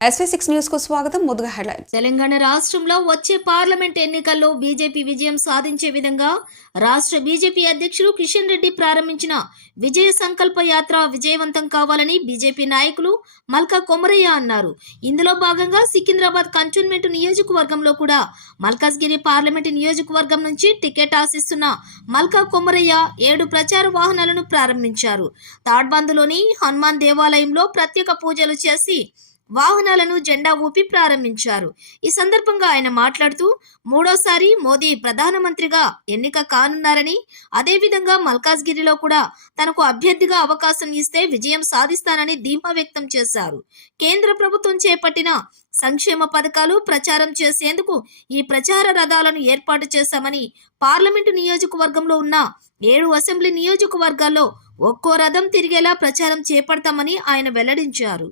SV6 news కు స్వాగతం. ముందుగా హెడ్లైన్స్. తెలంగాణ రాష్ట్రంలో వచ్చే పార్లమెంట్ ఎన్నికల్లో బీజేపీ విజయం సాధించే విధంగా రాష్ట్ర బీజేపీ అధ్యక్షులు కిషన్ రెడ్డి ప్రారంభించిన విజయ సంకల్ప యాత్ర విజయవంతం కావాలని బీజేపీ నాయకులు మల్కా కొమరయ్య అన్నారు. ఇందులో భాగంగా సికింద్రాబాద్ కంటోన్మెంట్ నియోజకవర్గంలో కూడా మల్కాజ్గిరి పార్లమెంట్ నియోజకవర్గం నుంచి టికెట్ ఆశిస్తున్న మల్కా కొమరయ్య 7 ప్రచార వాహనాలను ప్రారంభించారు. తాడ్బందులోని హనుమాన్ దేవాలయంలో ప్రత్యేక పూజలు చేసి వాహనాలను జెండా ఊపి ప్రారంభించారు. ఈ సందర్భంగా ఆయన మాట్లాడుతూ మూడోసారి మోదీ ప్రధానమంత్రిగా ఎన్నిక కానున్నారని, అదేవిధంగా మల్కాజ్గిరిలో కూడా తనకు అభ్యర్థిగా అవకాశం ఇస్తే విజయం సాధిస్తానని ధీమా వ్యక్తం చేశారు. కేంద్ర ప్రభుత్వం చేపట్టిన సంక్షేమ పథకాలు ప్రచారం చేసేందుకు ఈ ప్రచార రథాలను ఏర్పాటు చేశామని, పార్లమెంటు నియోజకవర్గంలో ఉన్న 7 అసెంబ్లీ నియోజకవర్గాల్లో ఒక్కో రథం తిరిగేలా ప్రచారం చేపడతామని ఆయన వెల్లడించారు.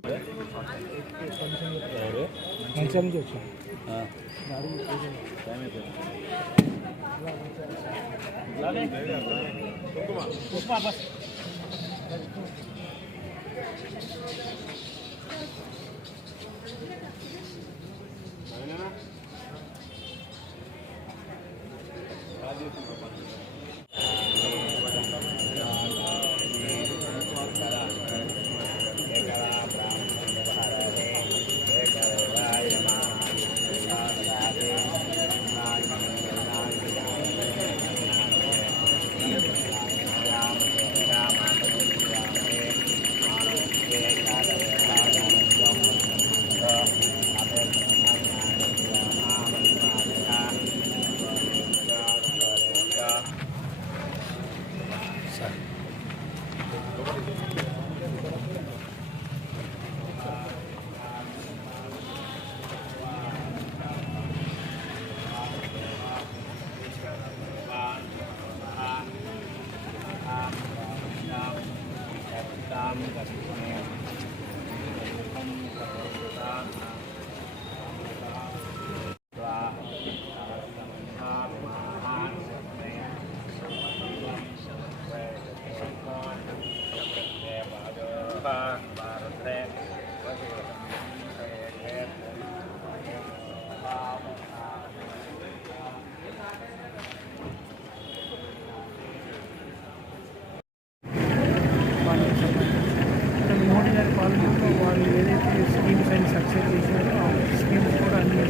మోడీ గారి పాలనలో వాళ్ళు ఏదైతే స్కీమ్స్ అండ్ సక్సెస్ చేశారో ఆ స్కీమ్స్ కూడా అన్ని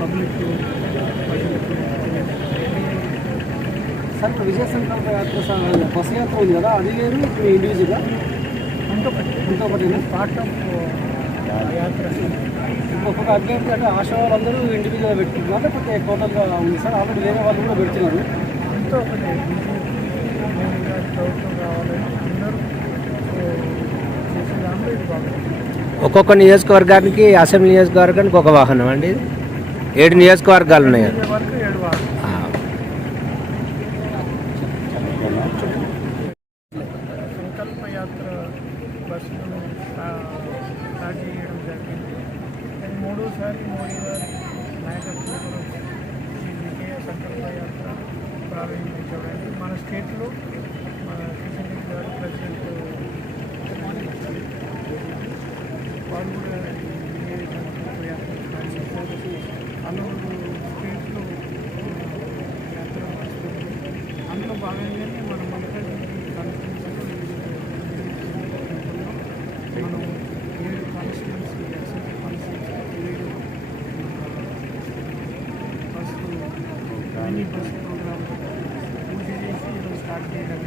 పబ్లిక్ ప్రజలకు సార్ విజయ సంకల్ప యాత్ర బస్ యాత్ర ఉంది కదా, అది వేరు ఇప్పుడు ఇండివిజువల్గా ఇంకొకటి పార్ట్ ఆఫ్ యాత్ర. ఇంకొక అభ్యర్థి అంటే ఆశా వాళ్ళందరూ ఇండివిజువల్గా పెట్టుకుంటున్నారు, లేకపోతే టోటల్గా ఉంది సార్? ఆల్రెడీ వేరే వాళ్ళు కూడా పెడుతున్నారు. అంతా ఒకటే బీజేపీ ప్రభుత్వం కావాలని అందరూ చేసే దాంట్లో ఇది బాగుంది. ఒక్కొక్క నియోజకవర్గానికి అసెంబ్లీ నియోజకవర్గానికి ఒక వాహనం అండి. 7 నియోజకవర్గాలు ఉన్నాయి. వరకు 7 వాహనాలు. సంకల్ప యాత్ర బస్సును స్టార్ట్ చేయడం జరిగింది. అది 3వసారి మోడీ గారి నాయకత్వంలో ఈ విజయ సంకల్ప యాత్ర ప్రారంభించబడింది. మన స్టేట్లో కిషన్ రెడ్డి గారు ప్రెసిడెంట్ వాళ్ళు కూడా విజయ సంకల్ప యాత్ర ప్రారంభించారు. పలువురు స్టేట్లో యాత్ర వస్తుంది. అందులో భాగంగానే మనం మల్కాజ్గిరి కాన్స్టిట్యున్సీలో మనం 7 constituency assembly constituency 7 bus mini bus program పూజ చేసి ఈరోజు స్టార్ట్ చేయడం.